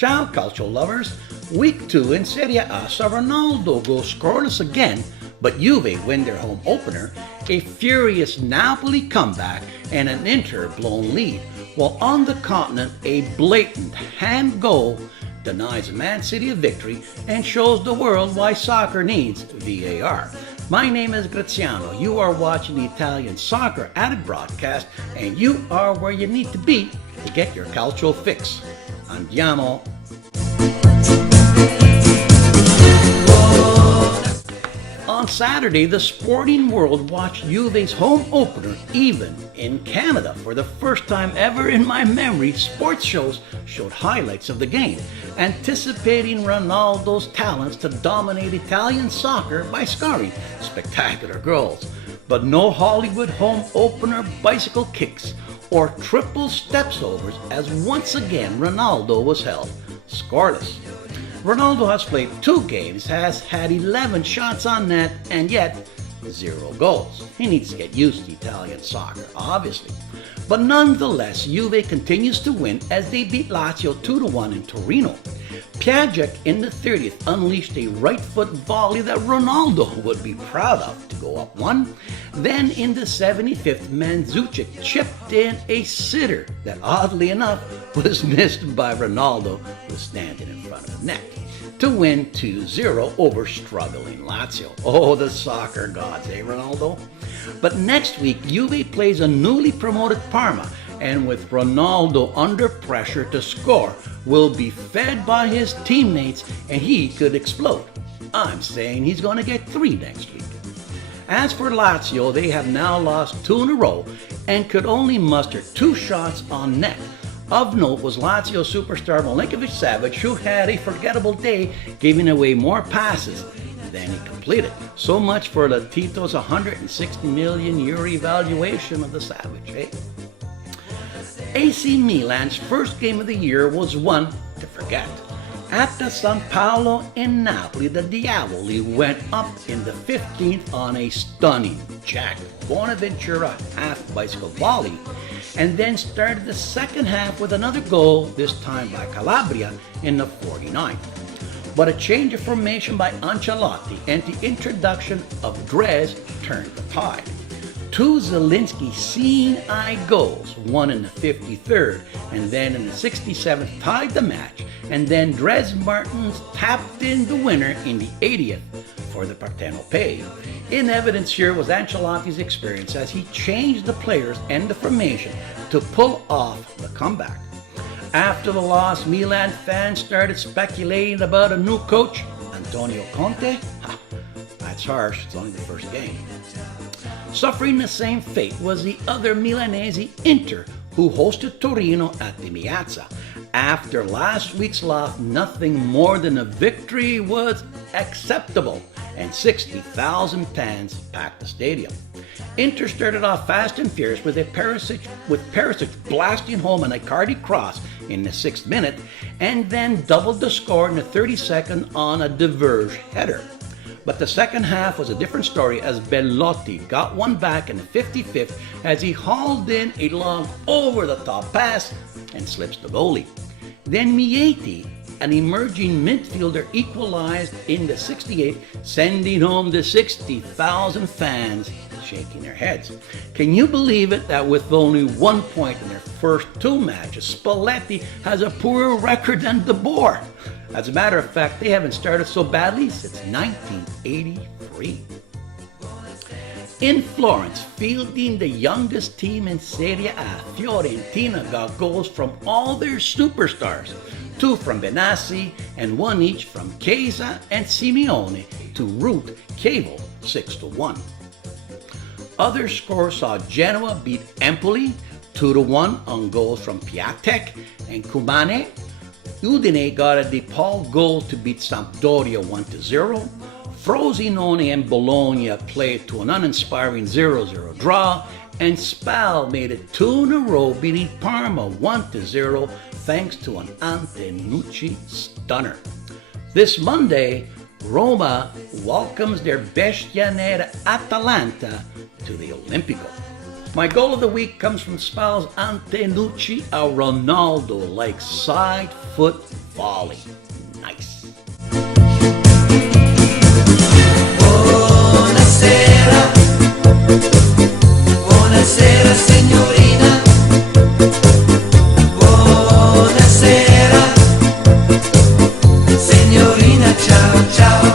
Ciao, calcio lovers. Week 2 in Serie A saw Ronaldo go scoreless again, but Juve win their home opener, a furious Napoli comeback, and an Inter blown lead, while on the continent a blatant hand goal denies Man City a victory and shows the world why soccer needs VAR. My name is Graziano. You are watching the Italian Soccer Addict broadcast, and you are where you need to be to get your calcio fix. Andiamo! On Saturday, the sporting world watched Juve's home opener even in Canada. For the first time ever in my memory, sports shows showed highlights of the game, anticipating Ronaldo's talents to dominate Italian soccer by scoring spectacular goals. But no Hollywood home opener bicycle kicks or triple steps overs, as once again Ronaldo was held scoreless. Ronaldo has played 2 games, has had 11 shots on net, and yet 0 goals. He needs to get used to Italian soccer, obviously. But nonetheless, Juve continues to win as they beat Lazio 2-1 in Torino. Piatek in the 30th unleashed a right foot volley that Ronaldo would be proud of to go up 1. Then in the 75th, Mandzukic chipped in a sitter that oddly enough was missed by Ronaldo, who was standing in front of the net, to win 2-0 over struggling Lazio. Oh, the soccer gods, eh, Ronaldo? But next week, Juve plays a newly promoted Parma, and with Ronaldo under pressure to score, will be fed by his teammates, and he could explode. I'm saying he's going to get 3 next week. As for Lazio, they have now lost 2 in a row and could only muster 2 shots on net. Of note was Lazio superstar Milinkovic-Savic, who had a forgettable day, giving away more passes than he completed. So much for Tito's 160 million euro evaluation of the Savage, eh? AC Milan's first game of the year was one to forget. At the San Paolo in Napoli, the Diavoli went up in the 15th on a stunning Jack Bonaventura half bicycle volley, and then started the second half with another goal, this time by Calabria, in the 49th. But a change of formation by Ancelotti and the introduction of Drez turned the tide. 2 Zielinski seeing-eye goals, one in the 53rd and then in the 67th, tied the match, and then Dres Martins tapped in the winner in the 80th for the Partenope. In evidence here was Ancelotti's experience as he changed the players and the formation to pull off the comeback. After the loss, Milan fans started speculating about a new coach, Antonio Conte. That's harsh, it's only the first game. Suffering the same fate was the other Milanese, Inter, who hosted Torino at the Piazza. After last week's loss, nothing more than a victory was acceptable, and 60,000 fans packed the stadium. Inter started off fast and fierce with Perisic blasting home an Icardi cross in the 6th minute, and then doubled the score in the 32nd on a diverge header. But the second half was a different story as Bellotti got one back in the 55th as he hauled in a long over-the-top pass and slips the goalie. Then Mieti, an emerging midfielder, equalized in the 68th, sending home the 60,000 fans shaking their heads. Can you believe it that with only 1 point in their first 2 matches, Spalletti has a poorer record than De Boer? As a matter of fact, they haven't started so badly since 1983. In Florence, fielding the youngest team in Serie A, Fiorentina got goals from all their superstars, 2 from Benassi and 1 each from Chiesa and Simeone to rout Chievo 6-1. Other scores saw Genoa beat Empoli 2-1 on goals from Piatek and Kumane. Udine got a DePaul goal to beat Sampdoria 1-0. Frosinone and Bologna played to an uninspiring 0-0 draw, and Spal made it 2 in a row, beating Parma 1-0 thanks to an Antenucci stunner. This Monday, Roma welcomes their Bestia Nera Atalanta to the Olimpico. My goal of the week comes from Spal's Antenucci, a Ronaldo-like side foot volley. Nice. Buonasera, buonasera signorina, buonasera, signorina, ciao, ciao.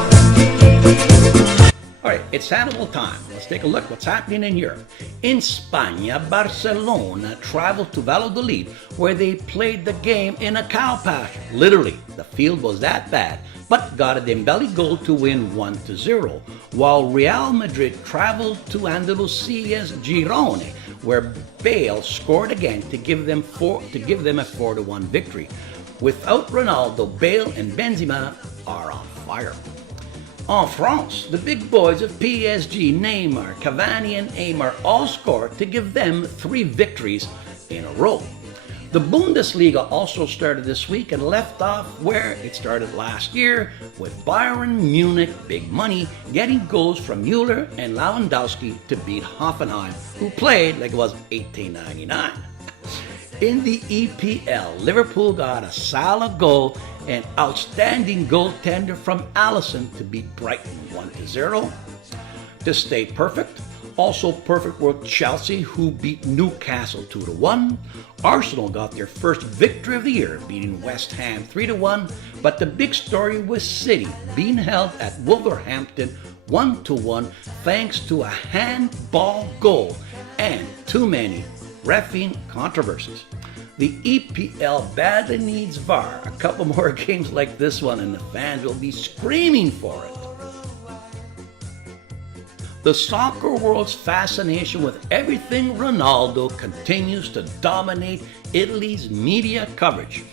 All right, it's Hannibal time. Let's take a look what's happening in Europe. In Spain, Barcelona traveled to Valladolid, where they played the game in a cow pasture. Literally, the field was that bad, but got a Dembele goal to win 1-0, while Real Madrid traveled to Andalusia's Girone, where Bale scored again to give them a 4-1 victory. Without Ronaldo, Bale and Benzema are on fire. En France, the big boys of PSG, Neymar, Cavani and Aymar all scored to give them 3 victories in a row. The Bundesliga also started this week and left off where it started last year, with Bayern Munich, big money, getting goals from Müller and Lewandowski to beat Hoffenheim, who played like it was 1899. In the EPL, Liverpool got a Salah goal and outstanding goaltender from Alisson to beat Brighton 1-0. To stay perfect, also perfect were Chelsea, who beat Newcastle 2-1. Arsenal got their first victory of the year, beating West Ham 3-1. But the big story was City being held at Wolverhampton 1-1 thanks to a handball goal and too many reffing controversies. The EPL badly needs VAR. A couple more games like this one and the fans will be screaming for it. The soccer world's fascination with everything Ronaldo continues to dominate Italy's media coverage.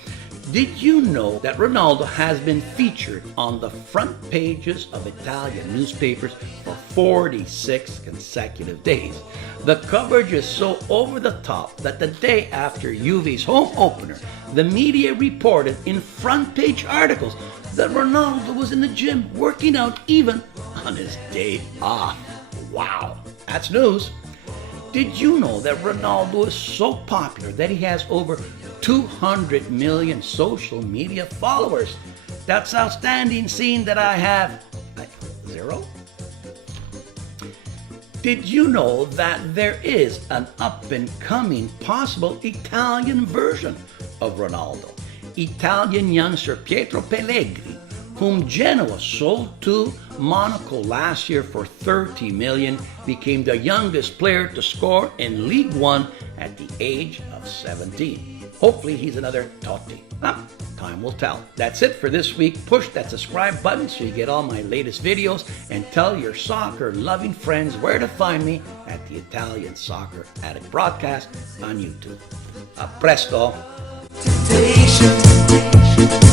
Did you know that Ronaldo has been featured on the front pages of Italian newspapers for 46 consecutive days? The coverage is so over the top that the day after Juve's home opener, the media reported in front page articles that Ronaldo was in the gym working out even on his day off. Wow, that's news. Did you know that Ronaldo is so popular that he has over 200 million social media followers? That's outstanding, seeing that I have 0. Did you know that there is an up-and-coming possible Italian version of Ronaldo? Italian youngster Pietro Pellegrini, whom Genoa sold to Monaco last year for 30 million, became the youngest player to score in League One at the age of 17. Hopefully he's another Totti. Time will tell. That's it for this week. Push that subscribe button so you get all my latest videos, and tell your soccer-loving friends where to find me at the Italian Soccer Addict Broadcast on YouTube. A presto! Temptation.